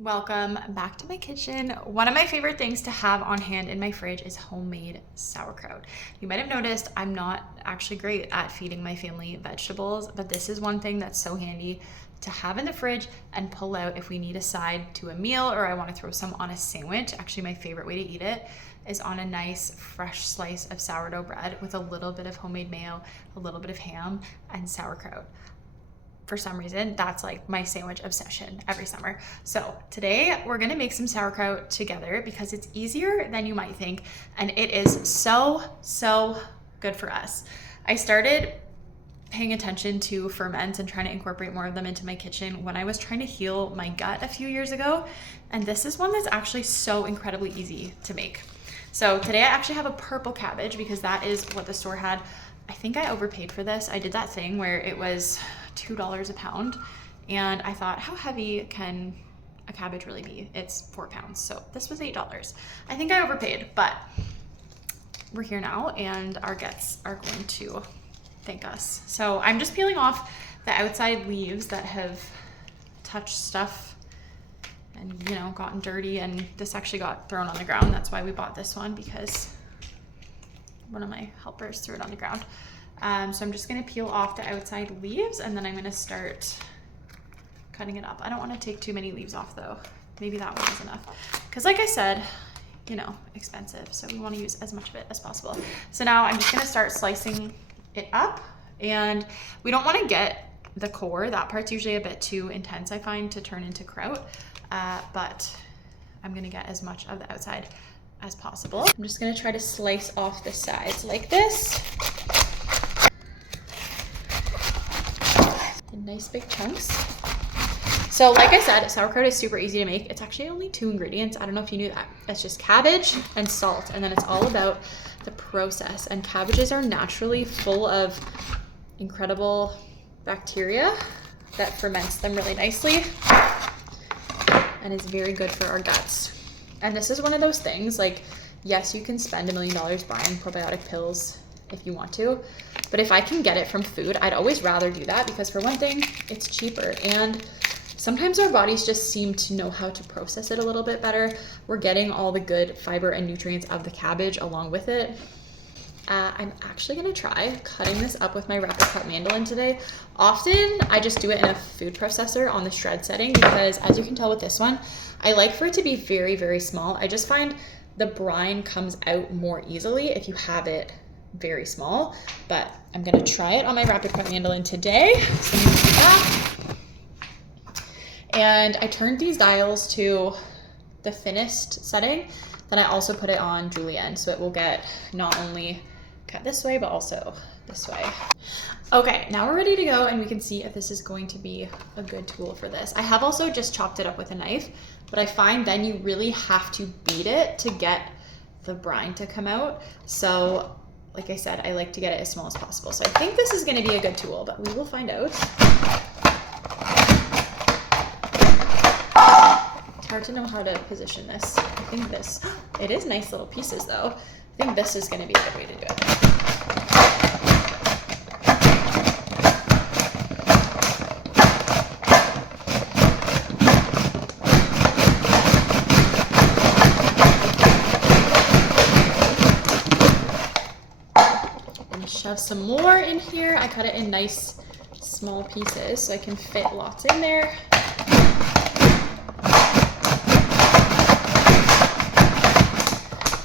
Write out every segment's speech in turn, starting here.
Welcome back to my kitchen. One of my favorite things to have on hand in my fridge is homemade sauerkraut. You might have noticed I'm not actually great at feeding my family vegetables, but this is one thing that's so handy to have in the fridge and pull out if we need a side to a meal or I want to throw some on a sandwich. Actually, my favorite way to eat it is on a nice fresh slice of sourdough bread with a little bit of homemade mayo, a little bit of ham, and sauerkraut. For some reason, that's like my sandwich obsession every summer. So today we're gonna make some sauerkraut together because it's easier than you might think, and it is so good for us. I started paying attention to ferments and trying to incorporate more of them into my kitchen when I was trying to heal my gut a few years ago, and this is one that's actually so incredibly easy to make. So today I actually have a purple cabbage because that is what the store had. I think I overpaid for this. I did that thing where it was $2 a pound, and I thought, how heavy can a cabbage really be? It's 4 pounds, so this was $8. I think I overpaid, but we're here now and our guests are going to thank us. So I'm just peeling off the outside leaves that have touched stuff and gotten dirty, and this actually got thrown on the ground. That's why we bought this one, because one of my helpers threw it on the ground. So I'm just gonna peel off the outside leaves and then I'm gonna start cutting it up. I don't wanna take too many leaves off though. Maybe that one is enough. Because like I said, expensive. So we wanna use as much of it as possible. So now I'm just gonna start slicing it up, and we don't wanna get the core. That part's usually a bit too intense, I find, to turn into kraut. But I'm gonna get as much of the outside as possible. I'm just gonna try to slice off the sides like this. In nice big chunks. So like I said, sauerkraut is super easy to make. It's actually only 2 ingredients. I don't know if you knew that. It's just cabbage and salt, and then it's all about the process. And cabbages are naturally full of incredible bacteria that ferments them really nicely and is very good for our guts. And this is one of those things, like, yes, you can spend $1 million buying probiotic pills if you want to, but if I can get it from food, I'd always rather do that, because for one thing, it's cheaper, and sometimes our bodies just seem to know how to process it a little bit better. We're getting all the good fiber and nutrients of the cabbage along with it. I'm actually gonna try cutting this up with my rapid cut mandolin today. Often I just do it in a food processor on the shred setting, because as you can tell with this one, I like for it to be very small. I just find the brine comes out more easily if you have it very small, but I'm gonna try it on my rapid cut mandolin today. So I'm gonna do that. And I turned these dials to the thinnest setting, then I also put it on julienne, so it will get not only cut this way, but also this way. Okay, now we're ready to go, and we can see if this is going to be a good tool for this. I have also just chopped it up with a knife, but I find then you really have to beat it to get the brine to come out. So like I said, I like to get it as small as possible. So I think this is gonna be a good tool, but we will find out. It's hard to know how to position this. I think this, it is nice little pieces though. I think this is gonna be a good way to do it. Shove some more in here. I cut it in nice small pieces so I can fit lots in there.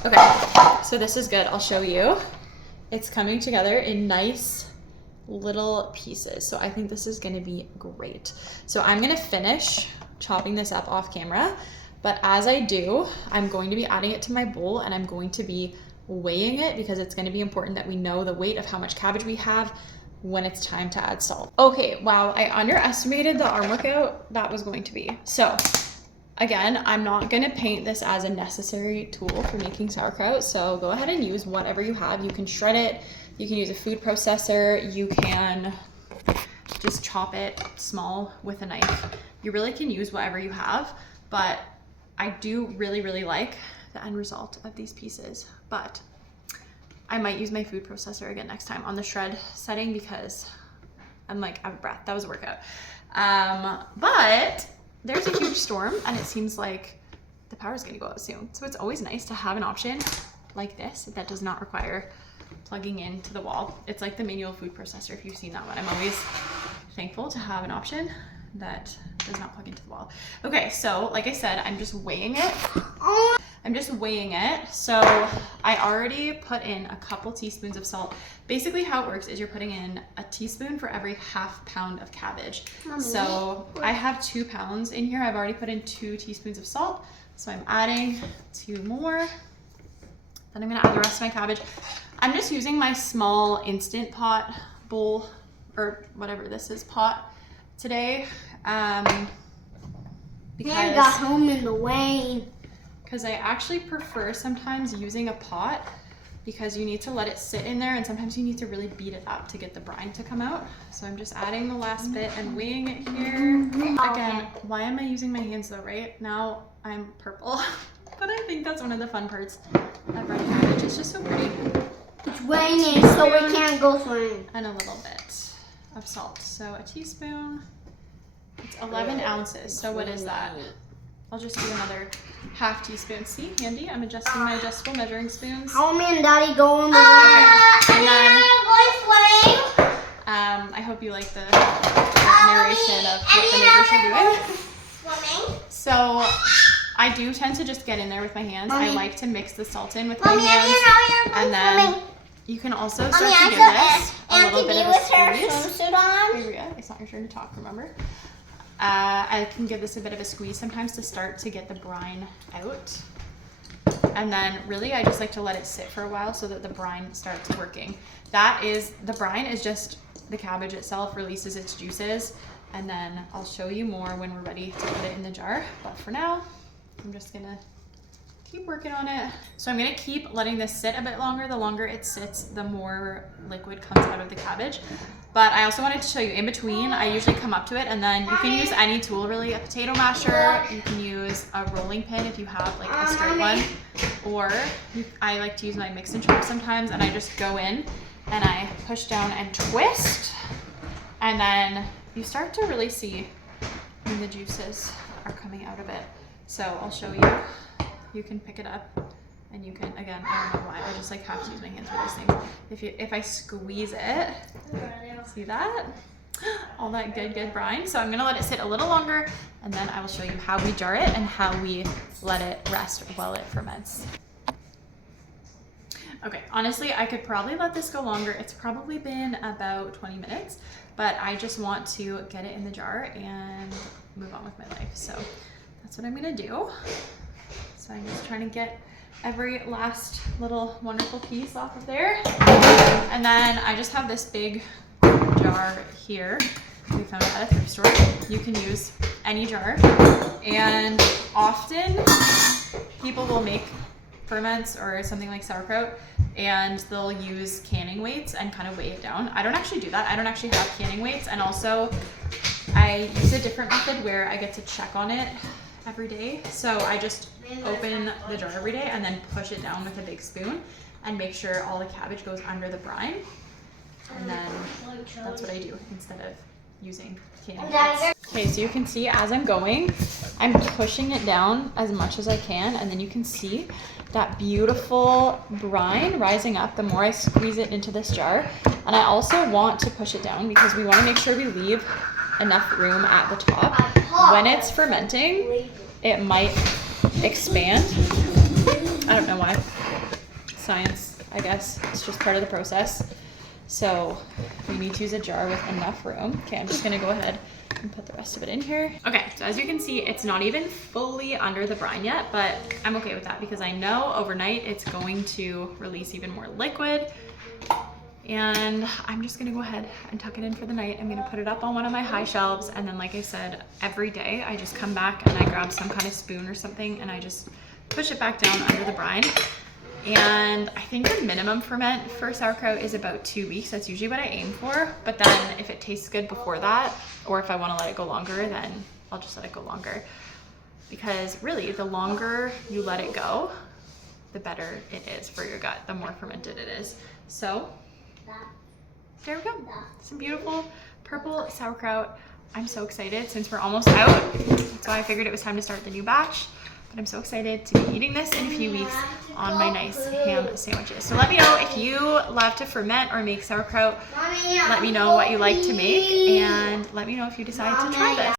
Okay, so this is good. I'll show you. It's coming together in nice little pieces. So I think this is gonna be great. So I'm gonna finish chopping this up off camera, but as I do, I'm going to be adding it to my bowl, and I'm going to be weighing it, because it's going to be important that we know the weight of how much cabbage we have when it's time to add salt. Okay, wow, I underestimated the arm workout that was going to be. So again, I'm not going to paint this as a necessary tool for making sauerkraut, so go ahead and use whatever you have. You can shred it, you can use a food processor, you can just chop it small with a knife. You really can use whatever you have, but I do really like the end result of these pieces, but I might use my food processor again next time on the shred setting, because I'm like out of breath. That was a workout. But there's a huge storm and it seems like the power is going to go out soon. So it's always nice to have an option like this that does not require plugging into the wall. It's like the manual food processor, if you've seen that one. I'm always thankful to have an option that does not plug into the wall. Okay, so like I said, I'm just weighing it. So I already put in a couple teaspoons of salt. Basically how it works is you're putting in a teaspoon for every half pound of cabbage. Mommy. So I have 2 pounds in here. I've already put in 2 teaspoons of salt. So I'm adding 2 more. Then I'm gonna add the rest of my cabbage. I'm just using my small Instant Pot bowl, or whatever this is, pot today. Because got home in the rain. Because I actually prefer sometimes using a pot because you need to let it sit in there and sometimes you need to really beat it up to get the brine to come out. So I'm just adding the last bit and weighing it here. Again, why am I using my hands though, right? Now I'm purple. But I think that's one of the fun parts of red cabbage. It's just so pretty. It's raining, so we can't go swimming. And a little bit of salt. So a teaspoon. It's 11 ounces. So what is that? I'll just do another half teaspoon. See, handy. I'm adjusting my adjustable measuring spoons. How me and Daddy go in the rain? And then, swimming. I hope you like the narration of what the neighbors are doing. Swimming. So I do tend to just get in there with my hands. Mommy. I like to mix the salt in with my Mommy, hands. And then you can also start to give this a little bit of a squeeze. It's not your turn to talk, remember? I can give this a bit of a squeeze sometimes to start to get the brine out. And then really I just like to let it sit for a while so that the brine starts working. The brine is just the cabbage itself releases its juices, and then I'll show you more when we're ready to put it in the jar. But for now, I'm just gonna keep working on it. So I'm gonna keep letting this sit a bit longer. The longer it sits, the more liquid comes out of the cabbage. But I also wanted to show you in between, I usually come up to it and then you can use any tool really, a potato masher, you can use a rolling pin if you have like a straight one, or I like to use my mix and chop sometimes, and I just go in and I push down and twist, and then you start to really see when the juices are coming out of it. So I'll show you. You can pick it up and you can, again, I don't know why, I just like have to use my hands for these things. If I squeeze it, see that? All that good brine. So I'm gonna let it sit a little longer and then I will show you how we jar it and how we let it rest while it ferments. Okay, honestly, I could probably let this go longer. It's probably been about 20 minutes, but I just want to get it in the jar and move on with my life. So that's what I'm gonna do. So I'm just trying to get every last little wonderful piece off of there. And then I just have this big jar here. We found it at a thrift store. You can use any jar. And often people will make ferments or something like sauerkraut and they'll use canning weights and kind of weigh it down. I don't actually do that. I don't actually have canning weights. And also I use a different method where I get to check on it every day. So I just open the jar every day and then push it down with a big spoon and make sure all the cabbage goes under the brine. And then that's what I do instead of using canning weights. Okay, so you can see as I'm going, I'm pushing it down as much as I can, and then you can see that beautiful brine rising up the more I squeeze it into this jar. And I also want to push it down because we want to make sure we leave enough room at the top. When it's fermenting, it might expand. I don't know why. Science, I guess. It's just part of the process. So we need to use a jar with enough room. Okay, I'm just gonna go ahead and put the rest of it in here. Okay, so as you can see, it's not even fully under the brine yet, but I'm okay with that because I know overnight it's going to release even more liquid. And I'm just gonna go ahead and tuck it in for the night. I'm gonna put it up on one of my high shelves, and then like I said, every day I just come back and I grab some kind of spoon or something and I just push it back down under the brine. And I think the minimum ferment for sauerkraut is about 2 weeks. That's usually what I aim for. But then if it tastes good before that, or if I want to let it go longer, then I'll just let it go longer. Because really, the longer you let it go, the better it is for your gut, the more fermented it is. So there we go. Some beautiful purple sauerkraut I'm so excited since we're almost out. That's why I figured it was time to start the new batch. But I'm so excited to be eating this in a few weeks on my nice ham sandwiches. So let me know if you love to ferment or make sauerkraut. Let me know what you like to make, and let me know if you decide to try this.